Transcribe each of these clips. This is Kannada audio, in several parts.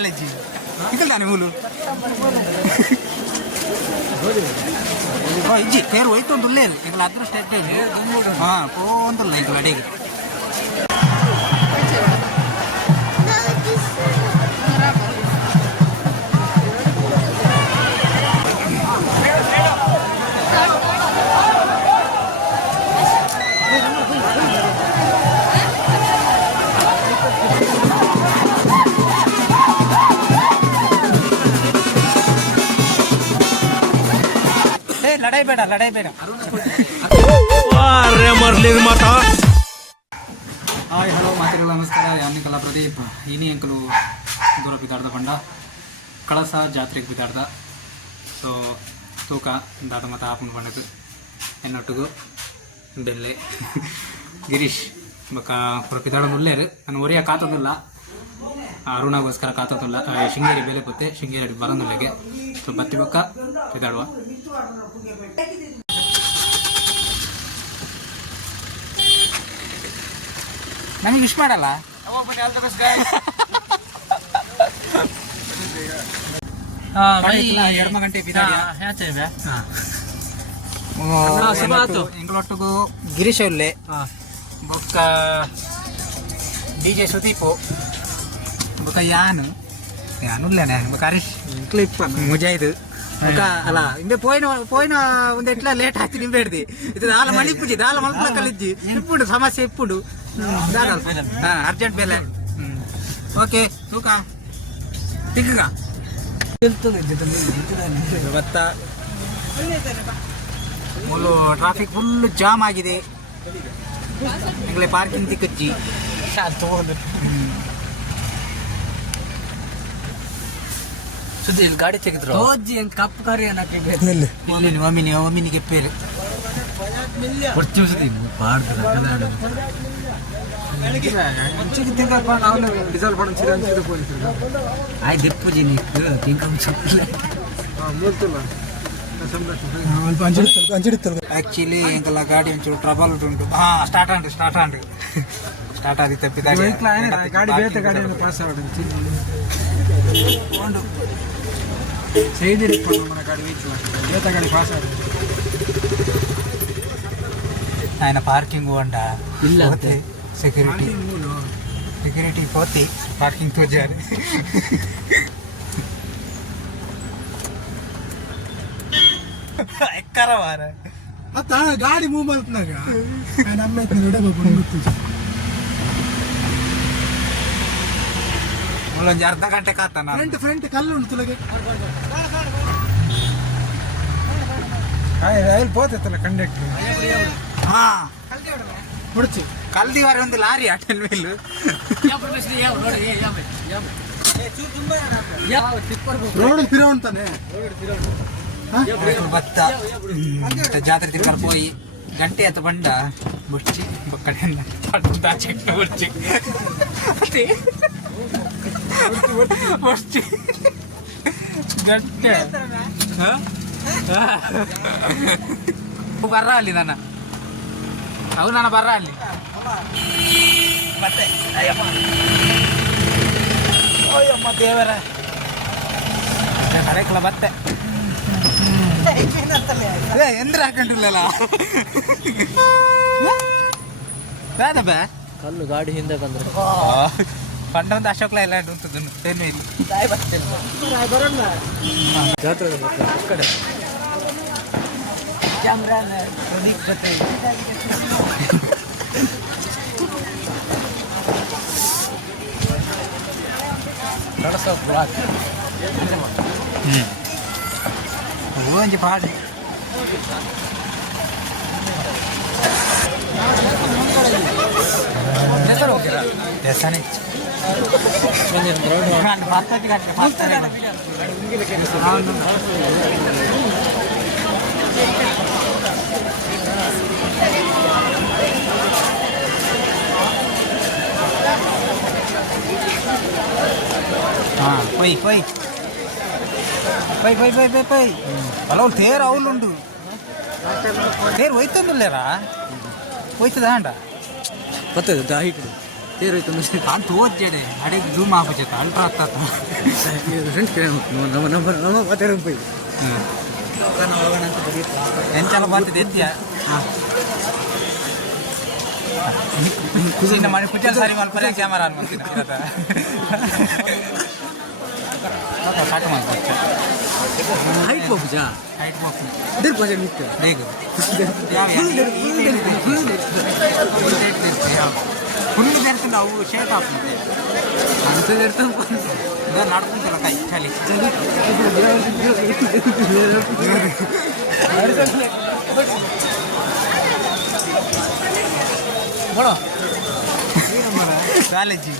ಕಾಲೇಜ್. ಇಕ್ಕಲ್ದಾನೆ ಮೂಲು? ಓ, ಇಜ್ಜಿ ತೇರು ಹೋಯ್ತು ಒಂದು ಉಳ್ಳೇ ಈಗ ಅದೃಷ್ಟ ಹಾ ಹಾಂ ಅಂತಲ್ಲ ಈಗ ಅಡಿಗೆ. ಲಡಾಯಿ ಬೇಡ ಲಡಾಯಿ ಬೇಡ. ಹಾಯ್ ಹಲೋ ಮಾತಿಗಳ ನಮಸ್ಕಾರ. ಯಾನಿ ಕಲಾ ಪ್ರದೀಪ್? ಇನಿ ಅಂಕಲು ದೂರ ಬಿದ್ದಾಡ್ದ ಬಂಡ. ಕಳಸ ಜಾತ್ರೆಗೆ ಬಿದ್ದಾಡ್ದ. ಸೊ ತೂಕ ದಾದ ಮತ ಹಾಕೊಂಡು ಬಂಡದು ಎನ್ನೊಟ್ಟಿಗೂ ಬೆಲ್ಲೆ. ಗಿರೀಶ್ ಬಕ್ಕ ಪೂರ ಬಿದ್ದಾಡ ಮುಲ್ಲೇರು ನಾನು ಒರೆಯ ಕಾತೋದಿಲ್ಲ. ಅರುಣಗೋಸ್ಕರ ಕಾತೋದಿಲ್ಲ. ಶೃಂಗೇರಿ ಬೆಲೆ ಬತ್ತೆ ಶೃಂಗೇರಿ ಬರೋದಿಲ್ಲಗೆ ಸೊ ಬತ್ತಿ ಬಕ್ಕ ಬಿದ್ದಾಡುವ. ನನಗೆ ವಿಶ್ ಮಾಡಲ್ಲ? ಎರಡು ಗಂಟೆ ಗಿರೀಶ್ ಉಲ್ಲೆ ಬೊಕ್ಕ ಡಿ ಜೆ ಸುದೀಪು. ಬೊಕ್ಕ ಯಾನು. ಯಾನುಲ್ಲೇನೆ ಬೊಕ್ಕ ಹರೀಶ್. ಕ್ಲಿಪ್ ಮುಜಾಯ್ದು ಬೊಕ್ಕ ಅಲ್ಲ ಇಂಬೆ ಪೋಯಿನ ಪೋಯಿನ ಒಂದು ಎಟ್ಲ ಲೇಟ್ ಹಾಕಿ ನಿಂಬೆ ಹಿಡ್ದಿ ಇದು ದಾಲ ಮಣಿಪುಜಿ ದಾಲ ಮಲ್ಪಲ ಕಲಿಜ್ಜಿ ಇಪ್ಪುಡು ಸಮಸ್ಯೆ ಇಪ್ಪುಡು ಹಾ ಅರ್ಜೆಂಟ್ ಬೆಲೆ ಓಕೆ ತೂಕ ತಿಕ್ಕ ಭತ್ತ ಫುಲ್ಲು ಟ್ರಾಫಿಕ್ ಫುಲ್ ಜಾಮ್ ಆಗಿದೆ ಎಂಗ್ಲೆ ಪಾರ್ಕಿಂಗ್ ತಿಕ್ಕಜ್ಜಿ ಸುದ್ದಿ ಇಲ್ಲಿ ಗಾಡಿ ತೆಗೆದ್ರು. ಹೋಜಿ ಅಂತ ಕಪ್ಪು ಕರಿ ಅನ್ನಕ್ಕೆ ಇಲ್ಲಿ ಒಮ್ಮಿನಿ ಒಮ್ಮಿನಿಗೆ ಪೇರೆ. ಕೊಡ್ತೀವಿ ದಿಪ್ಪುಜಿ ತಿಂಕಂ ಆಕ್ಚುಲಿ ಎಂಕಲ್ಲ ಗಾಡಿ ಒಂಚೂರು ಟ್ರಬಲ್ ಉಂಟು. ಹಾ start and start and start ಆಗಿ ತಪ್ಪಿದ ಗಾಡಿ ಬೇತೆ ಗಾಡಿ ಪಾಸ್ ಉಂಟು మన కడిగించు ఏ తగడి ఆయన పార్కింగ్ అంట పోతే సెక్యూరిటీ సెక్యూరిటీ పోతే పార్కింగ్ తోచారు ఎక్కరా వారా? గాడి మూమలుతున్నాగా ఆయన అమ్మాయి ಒಂದೊಂದು ಅರ್ಧ ಗಂಟೆ ಕಾತ ನಾನು ಫ್ರಂಟ್ ಫ್ರಂಟ್ ಕಲ್ಲು ಉಂಟು ತುಲಗೆ. ರೈಲ್ ಪೋತೈತಲ್ಲ ಕಂಡಕ್ಟರ್ ಹಾ. ಹೊಡ್ಚಿ ಕಲ್ದಿ ವಾರ ಒಂದು ಲಾರಿ ಅಟಲ್ ಮೇಲು. ರೋಡ್ ತಿರೋ ಅಂತಾನೆ. ಭತ್ತ. ಜಾತ್ರೆ ತಿರ್ಕೊಂಡು ಪೋಯಿ ಗಂಟೆ ಅಥವಾ ಬಂಡ ಬುಡ್ಚಿ ಬಕ್ಕಡೆ ಚೆಕ್ ಮುಚ್ಚಿ ಬುಡ್ಚಿ ಬುಡ್ಚಿ ಗಟ್ಟೆ ಬರ್ರ ಅಲ್ಲಿ ನನ್ನ. ಅವು ನನ್ನ ಬರ್ರ ಅಲ್ಲಿ. ಮತ್ತೆ ಅಯ್ಯಮ್ಮ ದೇವರ. ಕರೆಕ್ಲ ಬತ್ತೆ ಎಂದ್ರೆ ಹಾಕೊಂಡಿರ್ಲಿಲ್ಲ? ಬೇಡ ಬೇ. ಕಲ್ಲು ಗಾಡಿ ಹಿಂದೆ ಬಂದ್ರೆ. ಪಂಡ ಅಶೋಕ್ ಎಲ್ಲ ಉಂಟದನ್ನು ಏನು ಇಲ್ಲ. ಜಾತ್ರೆ ಕಡೆ ಕಳಸ ಬ್ಲಾಕ್ ಒಂಜಿ ಪಾಡು. ದೇವಸ್ಥಾನ ಪಾತ್ರೆ ಗಂಟೆ ಪಾತ್ರೆ ಹಾಂ పోయి పోయి. పోయి పోయి పోయి పోయి పోయి. అలా తేరు అవులుండు తేరు వయతుందిలేరా వయతుందా అంట వస్తుంది దాహికుడు. ತೇರು ಹೋಯ್ತು ಕಾಣ್ ತೋಜ್ಜಡೆ ಅಡೆಗೆ ಜೂಮ್ ಆಗ್ಬಿಟ್ಟೈತೆ ಅಲ್ಟ್ರಾ ಆಗ್ತದ ಫ್ರೆಂಡ್ಸ್ ಕೇಳಿ ನಮ್ಮ ನಮ್ಮ ನಮ್ಮ ಮತ್ತೆ ರೂಪಾಯಿ ಎಂತೆಲ್ಲ ಬರ್ತಿದೆ ಎತ್ತಿಯ ಖುಷಿಯಿಂದ ಮಾಡಿ ಕುಚ್ಚಲ್ ಸಾರಿ ಮಲ್ಪರೆ ಕ್ಯಾಮರಾ ಆನ್ ಮಾಡ್ತೀನಿ ಸಾಕು ಹೈಟ್ ಹೈಟ್ ಬಾಕ್ಸ್ ಇದ್ರ ಪೂಜೆ ನಿತ್ಯ ಬೇಗ ಯಾವ ಫುಲ್ ತೆರ್ತಿಲ್ಲ ಅವು ಶೇಟ್ ಆಗ್ತದೆ ಇರ್ತಾವ ಇದು ನಡ್ಕೊಂತಲ್ಲ ಕೈ ಚಳಿ. ಬಡೋ ಕಾಲೇಜಿ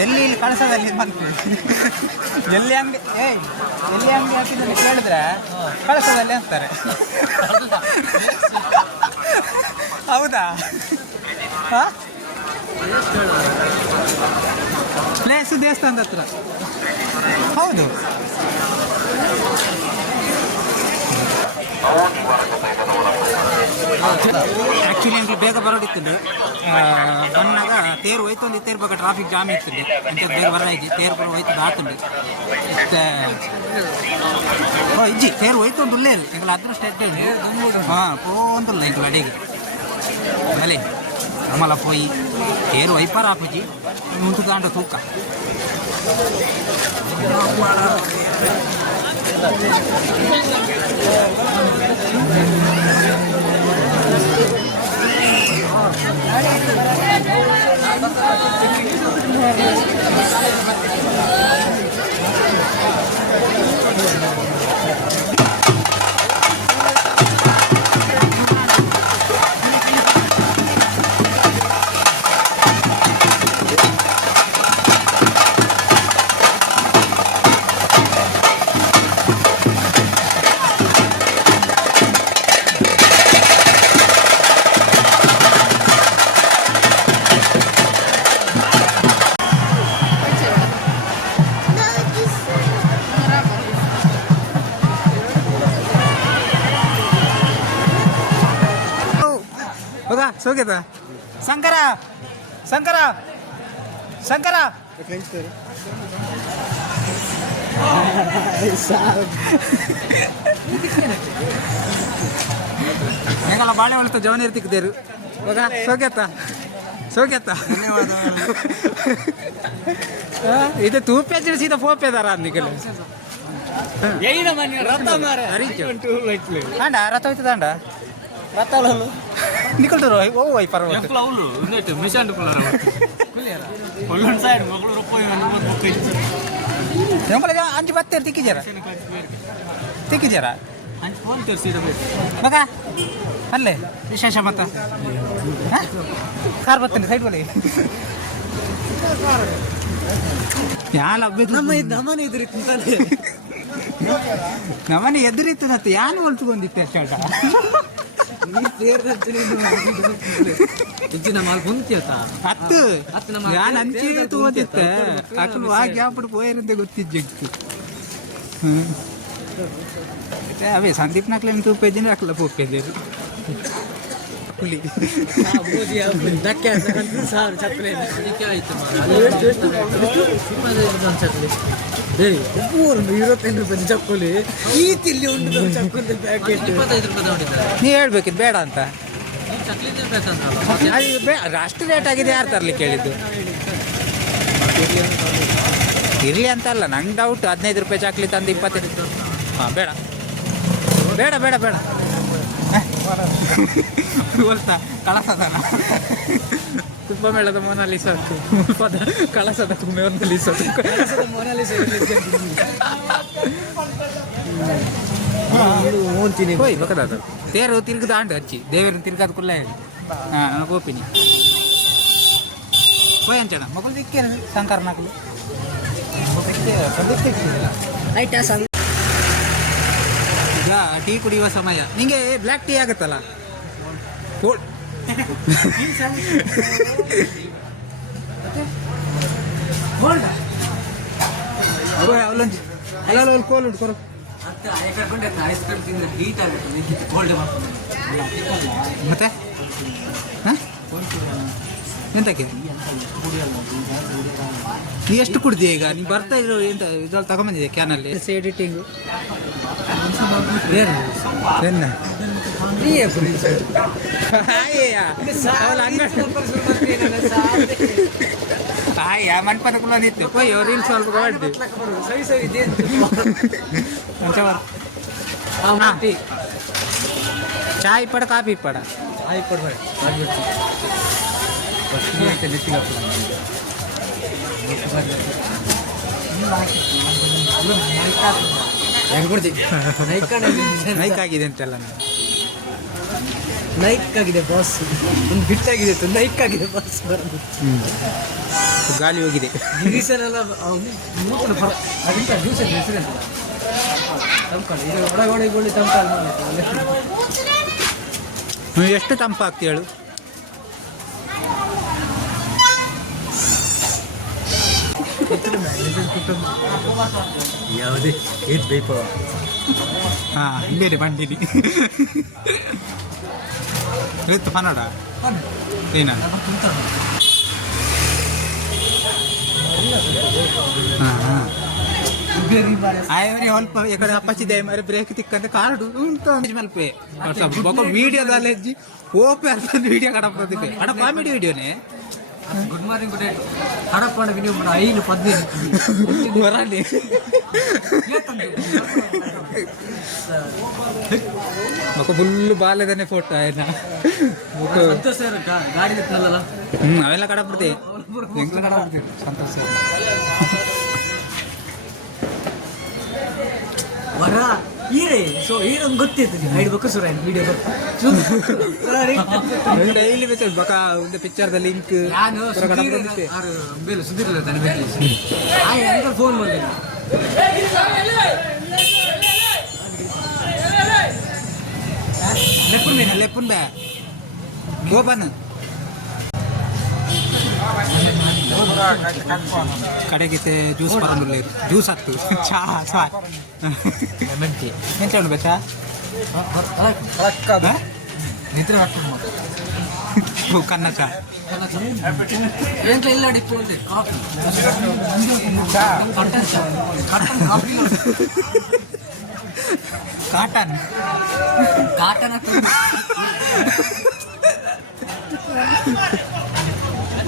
ಎಲ್ಲಿ ಇಲ್ಲಿ ಕಳಸದಲ್ಲಿ ಬಂತು. ಎಲ್ಲಿ ಅಂಗಡಿ ಏಯ್, ಎಲ್ಲಿ ಅಂಗಡಿ ಹಾಕಿದ್ರೆ ಕೇಳಿದ್ರೆ ಕಳಸದಲ್ಲಿ ಅಂತಾರೆ. ಹೌದಾ? ಪ್ಲೇಸ್ ದೇವಸ್ಥಾನದ ಹತ್ರ. ಹೌದು. ಆ್ಯಕ್ಚುಲಿ ಅಂದ್ರೆ ಬೇಗ ಬರೋದಿತ್ತು ಬಂದಾಗ ತೇರು ಹೋಯ್ತೊಂದು ತೇರು ಬಗ್ಗೆ ಟ್ರಾಫಿಕ್ ಜಾಮ್ ಇತ್ತು ಅಂತ ಬೇಗ ಬರಲಾಗಿ ತೇರು ಬರೋ ಹೋಯ್ತು ಆತುಂಡು. ಮತ್ತೆ ಇಜ್ಜಿ, ತೇರು ಹೋಯ್ತೊಂದು ಉಳ್ಳೇರು ಎಲ್ಲ ಅದೃಷ್ಟ ಎಡ್ಡೆ ಹಾಂ ಪೋಂದುಲ್ಲ ಎಂಕಲ್ ಅಡಿಗೆ. ಅಲೆ ನಮ್ಮಲ್ಲ ಪೋಯಿ. ತೇರು ವೈಪರ್ ಆಪುಜಿ. ಮುಂತು ದಾಂಡ ತೂಕ. ありがとうご。ಹೋಗ ಸೋಗ್ಯದ ಶಂಕರ! ಶಂಕರ! ಶಂಕರ! ಹೆಂಗಲ್ಲ ಬಾಳೆ ಹೊಳ್ತು ಜವನ ಇರ್ತಿಕ್ದೇರು ಹೋಗ ಸೋಗ್ಯತ್ತ ಸೋಗ್ಯತ್ತ ಧನ್ಯವಾದ ಇದು ತೂಪೆ ಸೀದಾ ಪೋಪೆದಾರ ಅಂದಿಕಲ್ ಅಂಡ ರಥ ಹೋಯ್ತದ ಅಂಡ ನಿಕಲ್ತರು ಓ ವೈ ಪರ್ವತ. ನಮ್ಮಲ್ಲಿ ಅಂಚು ಬತ್ತೇರು ತಿಕ್ಕಿಜಾರ ತಿಕ್ಕಿಜಾರ ಮಗ ಅಲ್ಲೇ. ವಿಶೇಷ ಮತ್ತ? ಹ? ಕಾರ್ ಬರ್ತೇನೆ ಸೈಡ್ ಬಲ್ಲಿ ಯಾಲ ನಮ್ಮ ನಮನೆ ನಮ್ಮನೆ ಇದ್ರಿತ್ತು ಅಂತಾನೆ ನಮ್ಮನೆ ಎದುರಿತ್ತು ಮತ್ತೆ ಯಾನು ಹೊಲ್ತುಕೊಂಡಿತ್ತೆ ಅಷ್ಟ ನಮ್ಮ ಯಾನ್ ಅಂಚೆ? ಅಕ್ಕನ ಯಾಪಡು ಪೋಯರಂತೆ ಅವೇ ಸಂದೀಪ್ ನಕ್ಲೇನು ತೂಪೇಜಿನ ಪೋಪೇಜರು ಹುಲಿ ಚಪ್ಪಲಿ ಆಯ್ತು ಇರುವತ್ತೈದು ರೂಪಾಯಿ ಚಪ್ಪಲಿ ಈ ತಿಲ್ಲಿ ಉಂಟು ಚಪ್ಪಲಿ ಪ್ಯಾಕೆಟ್ ಹೇಳ್ಬೇಕಿತ್ತು ಬೇಡ ಅಂತ. ಅದು ಬೇ ಅಷ್ಟು ರೇಟ್ ಆಗಿದೆ ಯಾರು ತರ್ಲಿಕ್ಕೆ ಕೇಳಿದ್ದು? ಇರ್ಲಿ ಅಂತಲ್ಲ ನಂಗೆ ಡೌಟ್ ಹದಿನೈದು ರೂಪಾಯಿ ಚಾಕ್ಲಿ ತಂದು ಇಪ್ಪತ್ತೈದು ಹಾಂ ಬೇಡ. ಬೇಡ ಬೇಡ ಬೇಡ. ಕಳಸದಲ್ಲ ಕುಂಭಮೇಳದ ಮೊನಾಲಿಸತ್ತು ಪದ ಕಳಸದ ಮೊನಾಲಿಸತ್ತು ಮೋನಾಲಿಸ ಹೋಯ್ ಬಕದಾದ ತೇರು ತಿರುಗದ ಆಂಡು ಹಚ್ಚಿ ದೇವರನ್ನು ತಿರುಗಾದ ಕುಲ್ಲ ಹಾಂ ನಾನು ಗೋಪಿನಿ ಹೋಯ್ ಅಂಚಣ ಮಗಳು ದಿಕ್ಕೇನು ಶಂಕರ್ ಮಕ್ಕಳು ಆಯ್ತಾ ಸಂಗ ಈಗ ಟೀ ಕುಡಿಯುವ ಸಮಯ. ನಿಂಗೆ ಬ್ಲ್ಯಾಕ್ ಟೀ ಆಗುತ್ತಲ್ಲ? ಕೋಲ್ಡ್ ಅಲ್ಲ ಉಂಟು ಮತ್ತೆ? ಎಂತಕ್ಕೆ ನೀ ಎಷ್ಟು ಕುಡ್ದಿ ಈಗ ನೀ ಬರ್ತಾ ಇರೋ ಎಂತ ಇದ್ರಲ್ಲಿ ತಗೊಂಬಂದಿದೆ ಕ್ಯಾನಲ್ಲಿ ಎಡಿಟಿಂಗು ಏನು ಎನ್ನ ಆಯ್ಯ ಮಣ್ಪದ ಕುಲ ಇತ್ತು ಕೊಯ್ ರೀಲ್ಸ್ ಸ್ವಲ್ಪ ಮಾಡಿ ಸರಿ ಸರಿ ಇದೇನು ಚಾಯ್ ಪಡ ಕಾಫಿ ಪಡ ಆಯ್ ಪಡ ಹೆಂಗ್ ಕೊಡ್ತೀವಿ ನೈಕ್ ನೈಕ್ ಆಗಿದೆ ಅಂತೆಲ್ಲ ನಾನು. ನೈಕ್ ಆಗಿದೆ ಬಾಸ್ ಒಂದು ಬಿಟ್ಟಾಗಿದೆ ನೈಕ್ ಆಗಿದೆ ಬಾಸ್ ಬರೋದು. ಗಾಲಿ ಹೋಗಿದೆ. ಡಿವಿಷನ್ ಎಲ್ಲ ಬರ ಅದಕ್ಕೆ ಜ್ಯೂಸ್ ಹೆಸರು ತಂಪಲ್ಲ ಇದು ಒಳಗಡೆ ಗೋಳಿ ತಂಪಲ್ಲ ನೀವು ಎಷ್ಟು ತಂಪಾಗ್ತಿ ಹೇಳು. ಯಾವುದೇ ಏಟ್ ಬೇಕು? ಹಾಂ ಬೇರೆ ಬಂದಿನಿ ಇತ್ತು ಪನ್ನಡ ಏನ? ಹಾಂ ಹಾಂ. ಆಯವನಿ ಸ್ವಲ್ಪ ಎಕಡೆ ಅಪ್ಪಚ್ಚಿದೆ ಮರೆ ಬ್ರೇಕ್ ತಿಕ್ಕಂತ. ಕಾರ್ಡು ಉಂಟು ಮಲ್ಪೆ ಬೊಕ್ಕ ವಿಡಿಯೋದಲ್ಲಿ ಹೆಜ್ಜಿ ಓಪೆ ಅಂತ ವಿಡಿಯೋ ಕಡಪದಿದೆ ಅಡ ಕಾಮಿಡಿ ವಿಡಿಯೋನೇ ಗುಡ್ ಮಾರ್ನಿಂಗ್ ಗುಡ್ ನೈಟ್ ಹಡಪ್ಪಣ ವಿಡಿಯೋ ಮಾಡ ಐದು ಪದ್ಧತಿ ಹೊರಲಿ ಫುಲ್ ಬಾಲ್ಯದನೆ ಫೋಟೋ ಗಾಡಿ ಹ್ಞೂ ಅವೆಲ್ಲ ಕಡಬಿಡ್ತೀವಿ ಸಂತೋಷ ವರ ಸೊ ಈರೊಂದು ಗೊತ್ತಿತ್ತು ಐದು ಬೊಕ್ಕ ಸುರ ವಿಡಿಯೋ ಡೈಲಿ ಮೆಸೇಜ್ ಬಕ ಒಂದು ಪಿಕ್ಚರ್ದ ಲಿಂಕ್ ನಾನು ಆಯ್ ಅಂತ ಫೋನ್ ಮಾಡಿದೆ ಲೆಪ್ಪುನ್ ಬೇನೆ ಲೆಪ್ಪುನ್ ಬೇ ಗೋಪನ್ ಕಡೆಗಿತ್ತೆ ಜ್ಯೂಸ್ ಬರೋದಿಲ್ಲ ಜ್ಯೂಸ್ ಹಾಕ್ತು ಚಾ ಚಾ. ನಿದ್ರೆ ಹಾಕ್ಕೊಂಡು ಕನ್ನ ಚಾ. ಇಲ್ಲ ಡಿಪ್ಪು ಅಂತೆ ಕಾಫಿ ಕಟ್ಟನ್ ಚಾ ಕಟ್ಟನ್ ಕಾಫಿ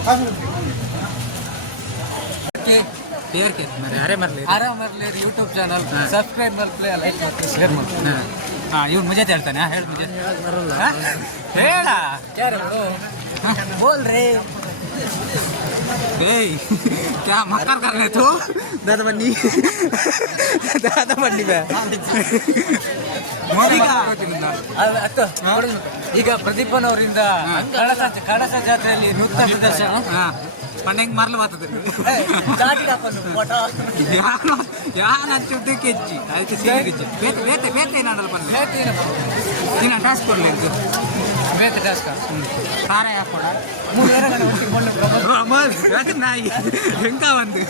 ಕಾಟನ್ ಕಾಟನ್ ಬೇರ್ ಕೆ ಮರೆ ಅರೆ ಮರ್ಲಿ ಆರಾಮ್ ಇರಲಿ ಯೂಟ್ಯೂಬ್ ಚಾನಲ್ ಸಬ್ಸ್ಕ್ರೈಬ್ ಮಾಡ್ಲಿ ಲೈಕ್ ಮಾಡ್ಲಿ ಶೇರ್ ಮಾಡ್ಲಿ ಹಾಂ ಇವ್ನು ಮುಜೆ ಹೇಳ್ತಾನೆ ಹೇಳಿ ಮುಜೆ ಹೇಳ ಬೋಲ್ ರೇ ಏಯ್ ಕ್ಯಾ ಕರ್ನೆ ತೂ? ದಾದ ಬನ್ನಿ. ಅಕ್ಕ. ಈಗ ಪ್ರದೀಪನ್ ಅವರಿಂದ ಕಳಸ ಕಳಸ ಜಾತ್ರೆಯಲ್ಲಿ ನೃತ್ಯ ಪ್ರದರ್ಶನ. ಪಂಡೆಂಗ್ ಮರ್ಲು ಬರ್ತದೆ ಹಚ್ಚುಟ್ಟು ಕೆಚ್ಚಿ. ಅದಕ್ಕೆ ಸಿಗಿಚ್ಚಿ ಬೇತೆ ಬೇತೆ ಬೇತೆ ಏನಾಡಲ್ಲ ಬಂದು ನೀನು ಟಾಸ್ಕ್ ಕೊಡ್ಲಿ ಇದು ಬೇತ ಟಾಸ್ಕ ಖಾರ ಹಾಕೋಣ ಮೂರು ಏರಗಡೆ ಒಟ್ಟಿಗೆ ಮೊನ್ನೆ ಅದು ನಾಯಿ ಹೆಂಗ ಒಂದು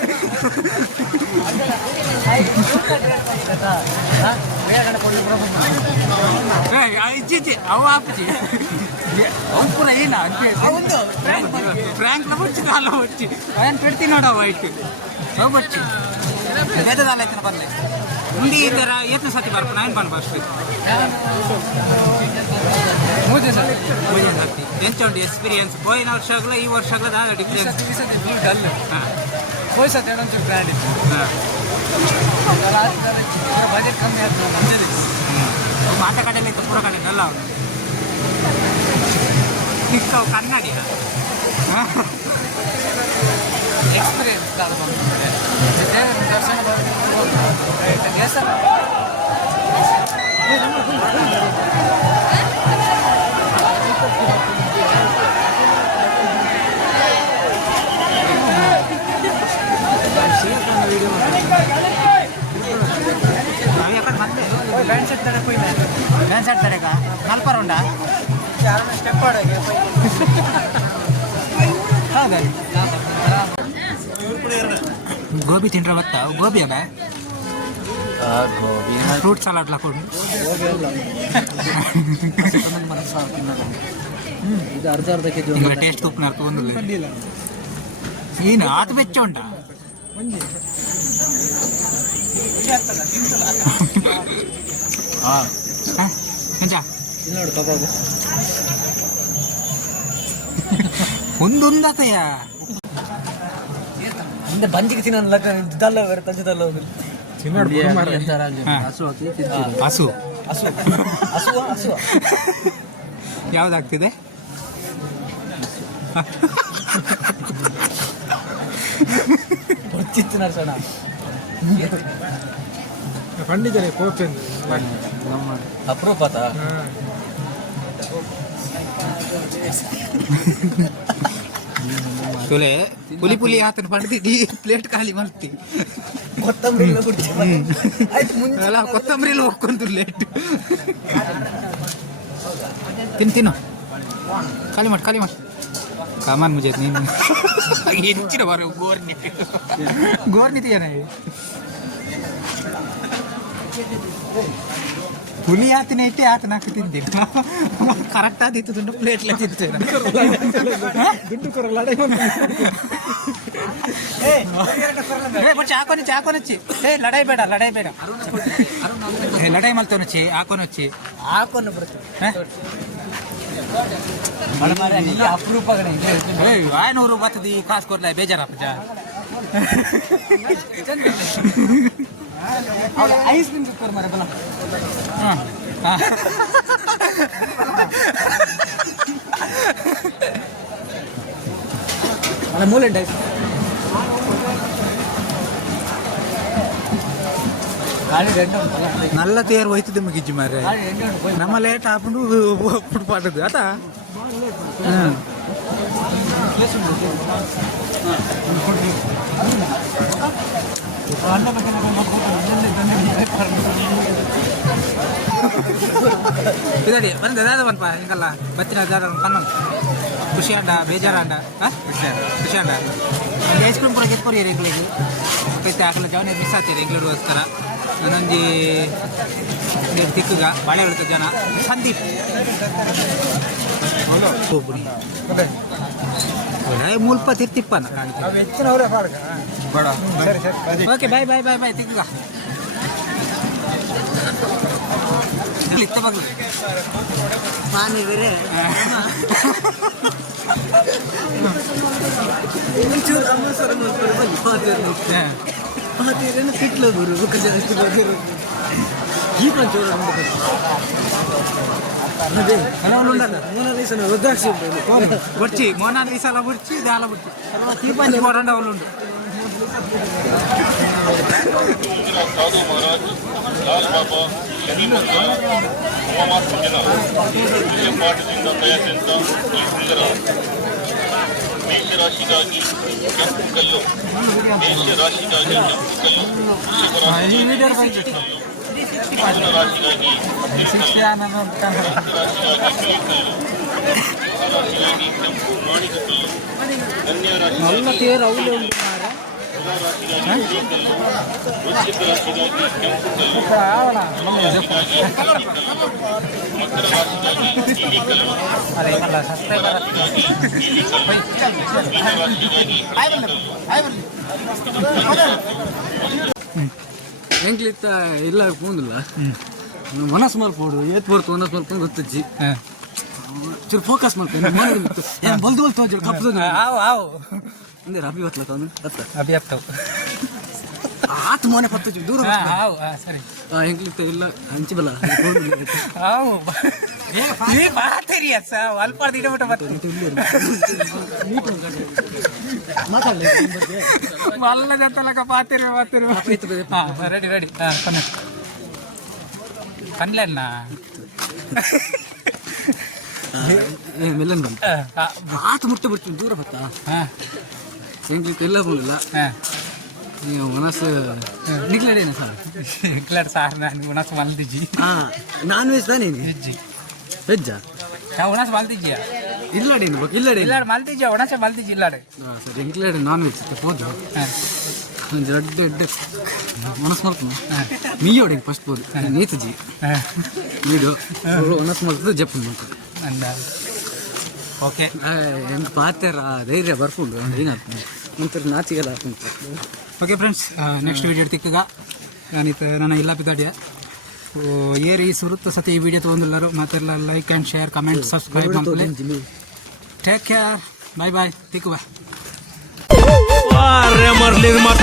ಬೇರೆ ಕೊಂಡು ಏಯ್ ಇಜ್ಜಿ ಅವ ಆಪಚಿ ಅವ್ನು ಪೂರ ಏನ ಒಂದು ಫ್ರ್ಯಾಂಕ್ ಬಚ್ಚಿ ಅಲ್ಲ ಬಚ್ಚಿ ಅವನ್ ಪೆಡ್ತಿ ನೋಡ ವೈಟ್ ಅವ ಬಚ್ಚಿ ಬೇದದಾಲ ಐತನ ಬಂದೆ ಮುಂದೆ ಈ ಥರ ಏತ್ನ ಸತಿ ಬರ್ಪ ನಾನು ಬಂದು ಬರ್ಸ್ತು ಮೂರು ಸರ್. ಸತಿ ಎಂಚ ಉಂಟು ಎಕ್ಸ್ಪೀರಿಯನ್ಸ್ ಹೋಯಿನ ವರ್ಷಗಳ ಈ ವರ್ಷಗಳ ದಾದ ಡಿಫ್ರೆನ್ಸ್ ಈ ಸತಿ ಫುಲ್ ಡಲ್ ಹಾಂ. ಹೋಯ್ಸ ಒಂಚೂರು ಬ್ರ್ಯಾಂಡ್ ಇತ್ತು. ಬಜೆಟ್ ಕಮ್ಮಿ ಆಗ್ತದೆ ಮಂಜರಿ ಮಾತ ಕಡೆಯಲ್ಲಿ ಇತ್ತು ಪೂರ ಕಡೆ ಅಲ್ಲ ಅವನು ನಿಕ್ಕವು ಕನ್ನಡಿಗ ಎಕ್ಸ್ಪೀರಿಯನ್ಸ್ ದೇವರ ದರ್ಶನ ಮಾಡಿ ದೇವಸ್ಥಾನ. ಬ್ಯಾಂಡ್ ಸೆಟ್ ತಡಕ್ಕೆ ಹೋಯ್ತಾ ಬ್ಯಾಂಡ್ ಸೆಟ್ ತಡಕ ನಲ್ಪರ್ ಉಂಡ ಸ್ಟೆಪ್ ಆಡೋಕೆ ಗೋಬಿ ತಿಂಡ್ರ ಗೊತ್ತಾ? ಗೋಬಿ ಅಬ್ಬ ಫ್ರೂಟ್ ಸಲಾಡ್ ಹಾಕೊಂಡು ಇದು ಅರ್ಧ ಅರ್ಧ ಕೆ ಜಿ ఇంకా టేస్ట్ ఉప్పు నాకు ఉంది ఈయన ఆత పెచ్చ ఉండ కొంచెం ನೋಡು ಕಬಾಬ್ ಒಂದು ఉందతయ్య ಹಿಂದೆ ಬಂಜಿಗೆ ತಿನ್ನ ಲಕ್ಕ ದಲ್ಲ ಬೇರೆ ತಂಜಿ ದಲ್ಲ ಒಂದು ಹಾ. ಹಸು ಯಾವ್ದಾಗ್ತಿದೆ? ಕಂಡಿದ್ದಾರೆ ಕೋಚ್ ಅಪರೂಪತ ತುಲೆ ಪುಲಿ ಪುಲಿ ಆತನ ಪಡೆದು ಪ್ಲೇಟ್ ಖಾಲಿ ಮಾಡ್ತೀವಿ ಕೊತ್ತಂಬರಿ ಅಲ್ಲ ಕೊತ್ತಂಬರಿ ಹೋಗ್ಕೊಂತು ಲೇಟ್ ತಿನ್ ತಿನ್ನು. ಖಾಲಿ ಮಾಡಿ ಖಾಲಿ ಮಾಡಿ. ಕಾಮನ್ ಮುಜೆ ನೀನು. ಹೆಚ್ಚಿನ ಬರೋ ಗೋರ್ನಿ. ಗೋರ್ನಿದೆಯಾ ಹುಲಿ ಆತನ ಇಟ್ಟೆ ಆತ ನಾಲ್ಕು ತಿಂತೀನಿ ಕರೆಕ್ಟ್ ಆದಿತ್ತು ದುಂಡು ಪ್ಲೇಟ್ಲ ತಿಂತೇನೆ ದುಡ್ಡು ಕೊರಲ್ಲ ಏ ಬಟ್ ಹಾಕೊನಚ್ಚಿ ಹಾಕೊನಚ್ಚಿ ಏ ಲಡಾಯಿ ಬೇಡ ಲಡಾಯಿ ಬೇಡ ಏ ಲಡಾಯಿ ಮಲ್ತವನಚ್ಚಿ ಹಾಕೊನಚ್ಚಿ ಹಾಕೊಂಡು ಬರುತ್ತೆ ಮಳೆ ಅಪರೂಪ ಕಡೆ ಏ ಆಯ್ನೂರು ಬರ್ತದೆ ಕಾಸು ಕೊಡ್ಲ ಬೇಜಾರಪ್ಪ ಐಸ್ ಕ್ರೀಮ್ ಗುಪ್ಪರ್ ಮಾರ ಬನ ಹಾ ಮೂಲೆ ಡೈಸ್ ಹಾಲಿ ರೆಡ್ ಒಳ್ಳೆ ತೀರ್ವ ಒಯಿತು ನಮ್ಮ ಲೇಟ್ ಹಾಕೊಂಡು ಫುಡ್ ಪಾಟದು ಅದಾ ಅನ್ನ ಬಗ್ಗೆ ಇದಡಿ ಬಂದು ಅದಾದ ಬನ್ಪ ಹಿಂಗಲ್ಲ ಬತ್ತಿನ ಅದಾದ ಕನ್ನೊಂದು ಖುಷಿ ಅಂಡ ಬೇಜಾರ ಅಂಡ ಖುಷಿ ಅಂಡ ಒಂದು ಐಸ್ ಕ್ರೀಮ್ ಕೂಡ ಗೆದ್ಕೊರಿ ಎಂಗ್ಳಿಗೆ ಕೈತೆ ಹಾಕಲ್ಲ ಜವನೇ ಮಿಸ್ ಆಗ್ತೀರಿ ಎಂಗ್ಳಿಗೋಸ್ಕರ ನನ್ನೊಂದು ತಿಕ್ಕುಗ ಬಾಳೆ ಬೆಳಕ ಜನ. ಸಂದೀಪ್. ಹೋಗ್ಬಿಡಿ ಮುಲ್ಪ ತಿರ್ತಿಪ್ಪನ ಓಕೆ ಬಾಯ್ ಬಾಯ್ ಬಾಯ್ ಬಾಯ್ ತಿಕ್ಕ ಇತ್ತ ಮಗಳು. ಪಾನಿ ಬೇರೆ ಒಂಚೂರು ಅಮ್ಮ ಸರ ನೋಡ್ತಾರೆ ಬನ್ನಿ. ಪಾತಿಯನ್ನು ಪಾತಿಯನ್ನು ಸಿಟ್ಲು ಗುರು ಬುಕ್ಕ ಜಾಸ್ತಿ ಬಂದಿರು ಈಗ ಅದೇ రుద్రాక్ష వచ్చి మోనాలిసా అలా వచ్చి దాలా వచ్చి రెండు వాళ్ళు ರಾಶಿಗಾಗಿ ಕೆಂಪು ಕಲ್ಲು ದೇಶ ರಾಶಿಗಾಗಿ ಕೆಂಪು ಕಲ್ಲು ಶಿವರಾಶಿ 64 64 ಎಂಗ್ಲಿತ್ತ ಇಲ್ಲ ಪೋಂದಿಲ್ಲ. ಮನಸ್ ಮಲ್ಪೋಡು ಏತ್ ಬರ್ತು ಮನಸ್ ಮಲ್ಕೊಂಡು ಗೊತ್ತಜ್ಜಿ. ಚೂರು ಫೋಕಸ್ ಮಾಡ್ಕೊಂಡು ಬಲ್ದು ಬಲ್ತು ಚೂರು ಕಪ್ಪದು ಆವ್ ಆವ್. ಅಂದ್ರೆ ಅಭಿ ಹೊತ್ಲಕ್ಕ ಅವನು? ಹತ್ತ. ಅಭಿ ಹತ್ತವು ಆತ್ ಮೋನೆ ಪತ್ತು ದೂರ ಆವ್ ಸರಿ. ಎಂಗ್ಲಿತ್ತ ಇಲ್ಲ ಹಂಚಿಬಲ್ಲ ಆವ್. நீ பாத்தறியா சார் வல்பாடு மட்டும் பார்த்து மல்ல ஜத்தலக்க பாத்துருவேன் பாத்துருவேன் ரெடி ரெடி ஆ பண்ணு. பண்ணலண்ணா மெல்லன் பார்த்து முட்டை பிடிச்சி தூர பார்த்தா. எங்களுக்கு எல்லாம் போகல ಮನಸ್ಸು ನಿಗ್ಲಾಡೇನ ಸರ್ ನಿಗ್ಲಾಡ್ ಸಾರ್ ನಾನು ಮನಸ್ಸು ಮಲ್ದಿಜ್ಜಿ ನಾನ್ ವೆಜ್ ತಾನೇ ವೆಜ್ಜಿ ವೆಜ್ಜ ನಾವು ಒಣಸ ಮಲ್ತಿದ್ಯಾ ಇಲ್ಲಡಿ ಇಲ್ಲಡಿ ಇಲ್ಲ ಮಲ್ತಿದ್ಯಾ ಒಣಸ ಮಲ್ತಿದ್ಯ ಇಲ್ಲಡೆ ಹಾಂ ಸರಿ ಇಂಕ್ಲೇಡ್ ನಾನ್ ವೆಜ್ ಇತ್ತು ಹೋದ ಒಂದು ದೊಡ್ಡ ದೊಡ್ಡ ಒಣಸ್ ಮಲ್ತು ನೀ ಹೊಡಿ ಫಸ್ಟ್ ಬೋದು ನೀತಜಿ ನೀಡು. ಒಣಸ್ ಮಲ್ತು ಜಪ್ ಮಲ್ತು ಓಕೆ. ಎಂತ ಪಾತ್ಯಾರ ಧೈರ್ಯ ಬರ್ಕೊಂಡು ಏನಾಗ್ತದೆ ನಂತರ ನಾಚಿಗೆಲ್ಲ ಹಾಕ್ತಾರೆ ಓಕೆ ಫ್ರೆಂಡ್ಸ್ ನೆಕ್ಸ್ಟ್ ವೀಡಿಯೋ ತಿಕ್ಕಿಗ. ನಾನಿತ್ತು ನನ್ನ ಇಲ್ಲ ಪಿದಾಡಿಯ ಏರಿ ಸುರುತ್ತ ಸತಿ ಈ ವಿಡಿಯೋ ತೊಗೊಂಡಿಲ್ಲರು ಮತ್ತೆ like and share comment subscribe ಮಾಡ್ಕೊಳ್ಳಿ. ಟೇಕ್ ಕೇರ್ ಬಾಯ್ ಬಾಯ್ ತಿಕ್ಕು ಬಾಯ್ ಮರ್ಲಿ ಮತ.